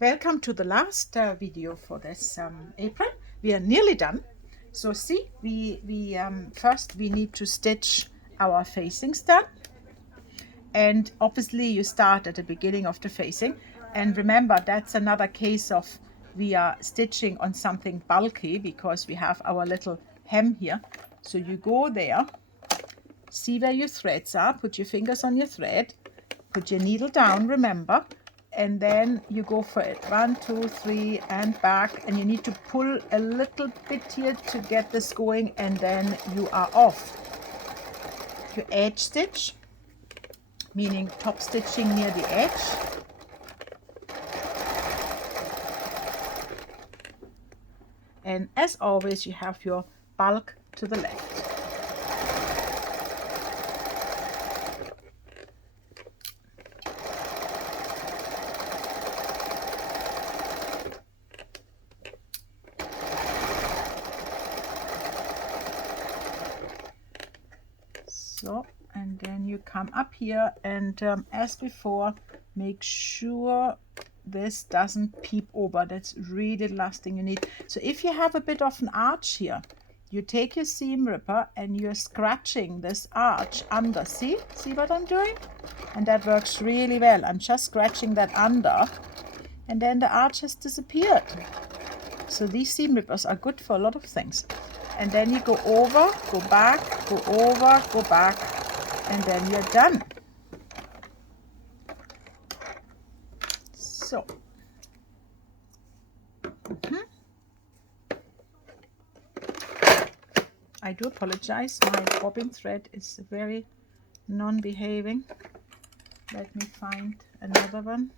Welcome to the last video for this apron. We are nearly done. So see, we first we need to stitch our facings done, and obviously you start at the beginning of the facing. And remember, that's another case of we are stitching on something bulky because we have our little hem here. So you go there, see where your threads are, put your fingers on your thread, put your needle down, remember, and then you go for it. 1, 2, 3, and back, and you need to pull a little bit here to get this going, and then you are off. You edge stitch, meaning top stitching near the edge. And as always, you have your bulk to the left. So, and then you come up here, and as before, make sure this doesn't peep over. That's really the last thing you need. So if you have a bit of an arch here, you take your seam ripper and you're scratching this arch under. See what I'm doing? And that works really well. I'm just scratching that under, and then the arch has disappeared. So these seam rippers are good for a lot of things. And then you go over, go back, go over, go back, and then you're done. So, I do apologize, my bobbin thread is very non-behaving. Let me find another one.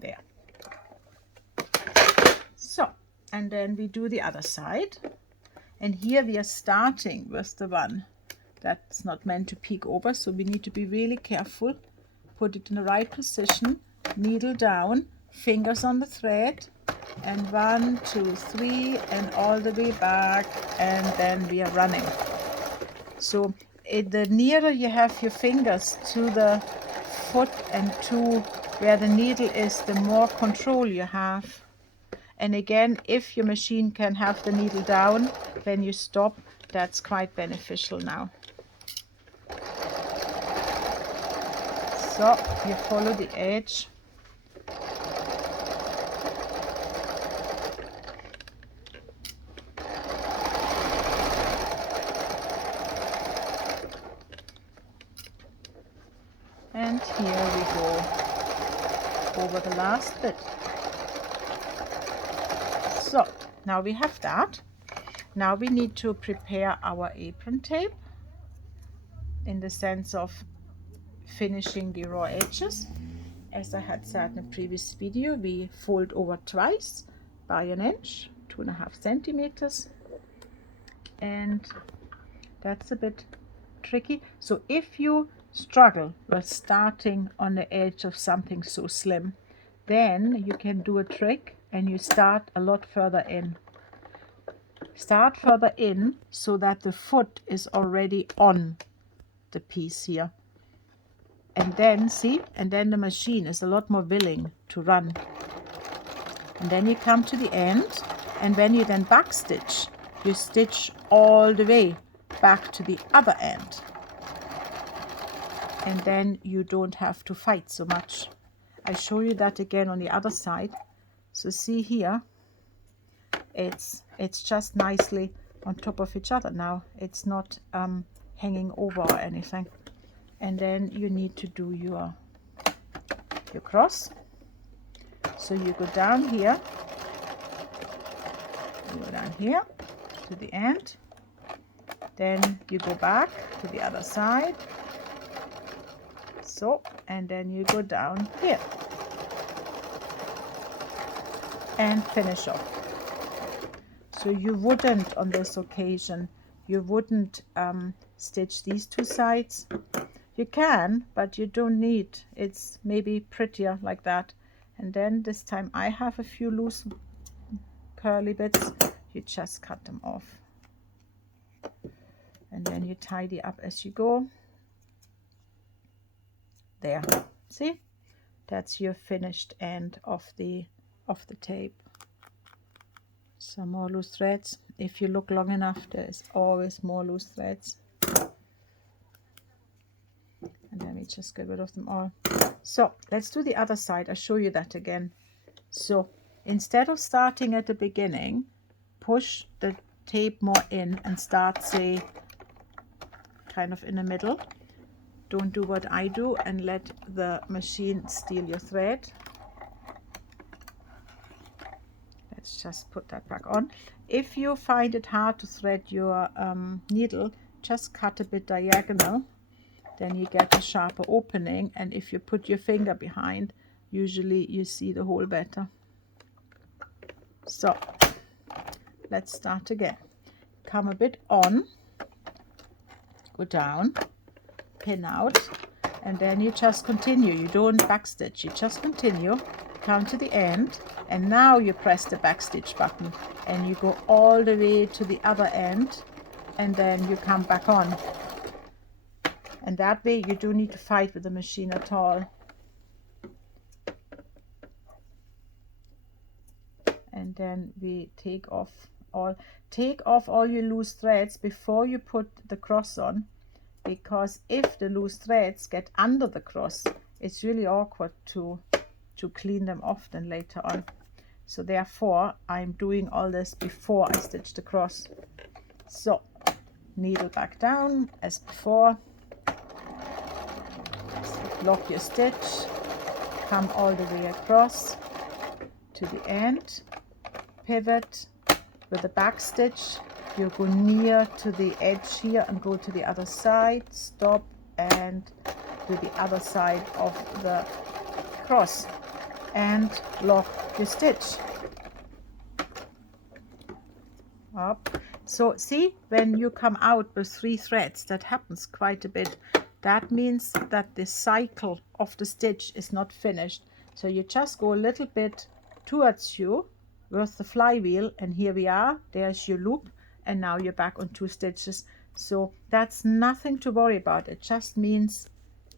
There. So, and then we do the other side. And here we are starting with the one that's not meant to peek over, so we need to be really careful. Put it in the right position, needle down, fingers on the thread, and 1, 2, 3, and all the way back, and then we are running. So the nearer you have your fingers to the foot and to where the needle is, the more control you have. And again, if your machine can have the needle down when you stop, that's quite beneficial now. So you follow the edge. And here we go over the last bit. So now we have that. Now we need to prepare our apron tape in the sense of finishing the raw edges. As I had said in a previous video, we fold over twice by 1 inch, 2.5 centimeters, and that's a bit tricky. So if you struggle with starting on the edge of something so slim, then you can do a trick and you start a lot further in. Start further in so that the foot is already on the piece here. And then see, and then the machine is a lot more willing to run. And then you come to the end, and when you then back stitch, you stitch all the way back to the other end. And then you don't have to fight so much. I show you that again on the other side. So see here, it's just nicely on top of each other now. It's not hanging over or anything. And then you need to do your cross. So you go down here, you go down here to the end, then you go back to the other side, so, and then you go down here and finish off. So you wouldn't, on this occasion, you wouldn't stitch these two sides. You can, but you don't need. It's maybe prettier like that. And then this time I have a few loose curly bits. You just cut them off. And then you tidy up as you go. there. See, that's your finished end of the tape. Some more loose threads. If you look long enough, there is always more loose threads. And let me just get rid of them all. So let's do the other side. I'll show you that again. So instead of starting at the beginning, push the tape more in and start, say, kind of in the middle. Don't do what I do and let the machine steal your thread. Let's just put that back on. If you find it hard to thread your needle, just cut a bit diagonal. Then you get a sharper opening, and if you put your finger behind, usually you see the hole better. So let's start again. Come a bit on, go down, pin out, and then you just continue. You don't backstitch, you just continue, come to the end, and now you press the backstitch button and you go all the way to the other end, and then you come back on. And that way you don't need to fight with the machine at all. And then we take off all your loose threads before you put the cross on, because if the loose threads get under the cross, it's really awkward to clean them off then later on. So therefore I'm doing all this before I stitch the cross. So needle back down as before. Lock your stitch, come all the way across to the end, pivot with the back stitch. You go near to the edge here and go to the other side, stop and do the other side of the cross and lock your stitch up. So see, when you come out with 3 threads, that happens quite a bit. That means that the cycle of the stitch is not finished. So you just go a little bit towards you with the flywheel, and here we are, there's your loop, and now you're back on 2 stitches. So that's nothing to worry about. It just means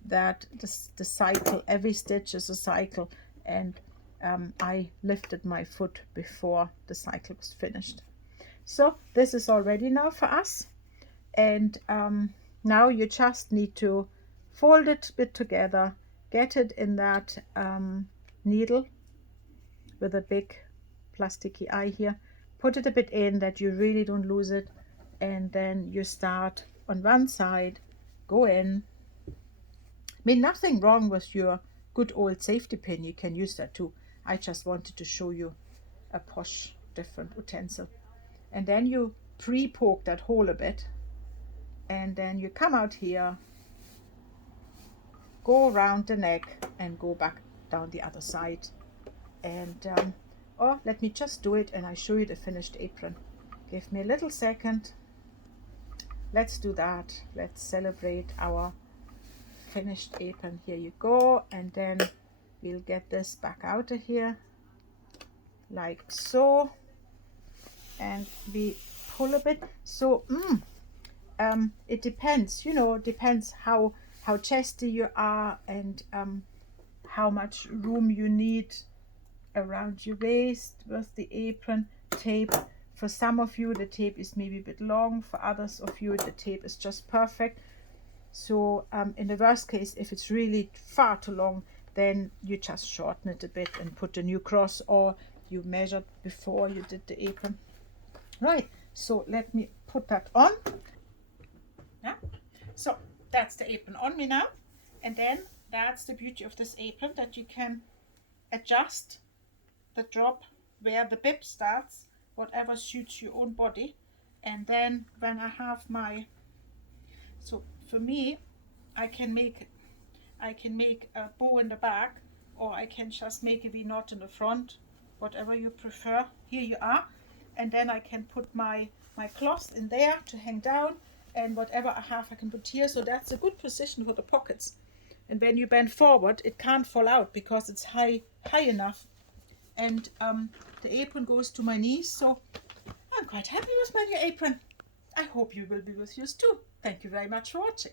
that the cycle, every stitch is a cycle, and I lifted my foot before the cycle was finished. So this is all ready now for us, and now you just need to fold it a bit together, get it in that needle with a big plasticky eye here, put it a bit in that you really don't lose it, and then you start on one side, go in. I mean, nothing wrong with your good old safety pin, you can use that too. I just wanted to show you a posh different utensil. And then you pre-poke that hole a bit, and then you come out here, go around the neck and go back down the other side. And or let me just do it and I show you the finished apron. Give me a little second. Let's do that. Let's celebrate our finished apron. Here you go, and then we'll get this back out of here like so, and we pull a bit. So it depends, you know, depends how chesty you are, and how much room you need around your waist with the apron tape. For some of you the tape is maybe a bit long, for others of you the tape is just perfect. So in the worst case, if it's really far too long, then you just shorten it a bit and put a new cross, or you measured before you did the apron. Right, so let me put that on. Yeah, so that's the apron on me now, and then that's the beauty of this apron, that you can adjust the drop where the bib starts, whatever suits your own body. And then when I have my, so for me, I can make a bow in the back, or I can just make a V-knot in the front, whatever you prefer. Here you are. And then I can put my cloth in there to hang down, and whatever I have I can put here. So that's a good position for the pockets. And when you bend forward, it can't fall out because it's high enough. And the apron goes to my knees, so I'm quite happy with my new apron. I hope you will be with yours too. Thank you very much for watching.